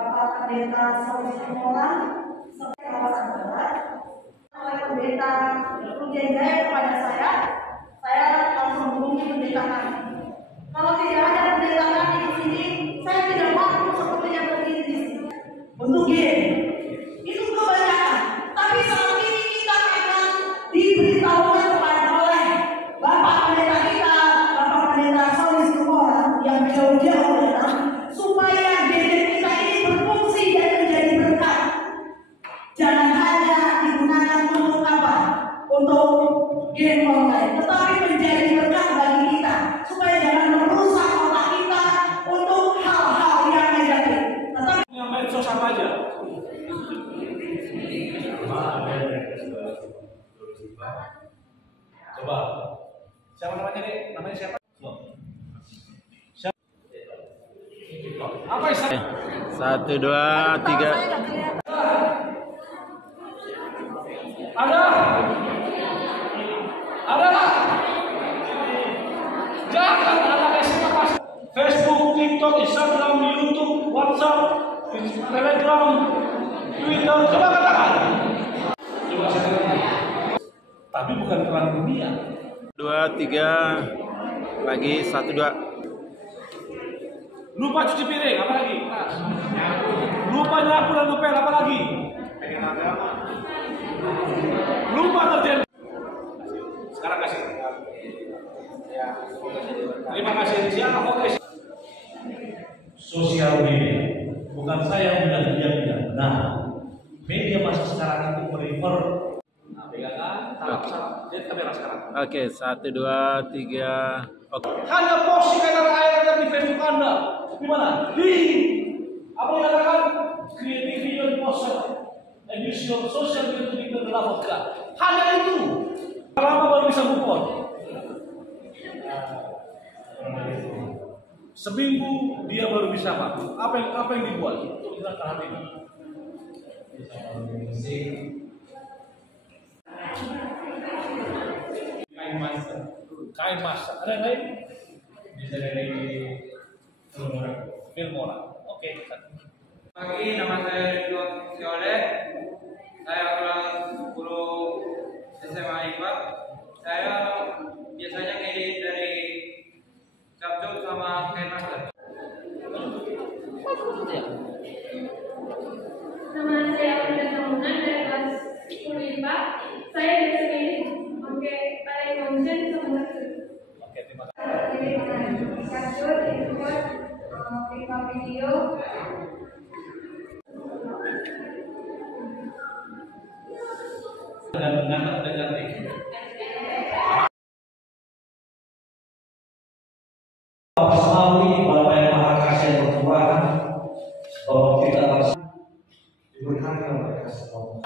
Bapak Pendeta Solusi Molan sampai kawasan barat. Oleh Pendeta Rudian Jaya kepada saya langsung menghubungi pendeta kami. Kalau tidak ada pendeta kami di sini, saya tidak mampu sepertinya berdiri di sini. Untuk itu kebanyakan. Tapi saat ini kita akan diberitahukan kepada oleh Bapak Pendeta kita, Bapak Pendeta Solusi Molan yang jauh-jauh datang, supaya gereja kita ini berfungsi dan menjadi berkat. Jangan hanya digunakan untuk apa? Untuk game online, tetapi menjadi berkat bagi kita, supaya jangan merusak otak kita untuk hal-hal yang negatif. Tetapi yang medsos apa aja? Coba. Siapa namanya nih? Namanya siapa? Apa istilahnya? 1, 2, 3. Ada? Jangan anak SMA pas. Facebook, TikTok, Instagram, YouTube, WhatsApp, Telegram, Twitter. Coba katakan. Coba saya. Tapi bukan perang dunia. 2, 3. Lagi 1, 2. Lupa cuci piring, apa lagi? Lupa nyapu dan ngepel, apa lagi? Lupa kerjaan. Sekarang kasih. Terima kasih. Siapa? Oke. Sosial media. Bukan saya yang bilang, dia bilang. Nah, media masa sekarang itu prefer. Nah, pegangan, salah. Lihat kamera sekarang. Oke, 1, 2, 3. Oke. Hanya posting air di Facebook Anda. Di mana? Di apa yang dikatakan? Creative video poster and use your social media to declare the love of God. Hanya itu. Lama baru bisa move on. Seminggu dia baru bisa apa yang dibuat untuk kita hati. Kain master. Ada yang lain? Bisa dari Filmora. Oke. Pagi, nama saya Ridwan Siole. Saya kelas 10 SMA IPA. Saya biasanya ngedit dari Capcut sama KineMaster. Nama saya Udah Samunan dari kelas 10 IPA. Saya biasanya ngedit pakai iMotion sama Capcut. Oke, terima kasih. Capcut itu buat video. Dan mengantar dan cantik. Bapak Semawi, Bapak yang Maha Kasih dan Tuhan, bahwa kita harus diberikan kepada kasih Allah.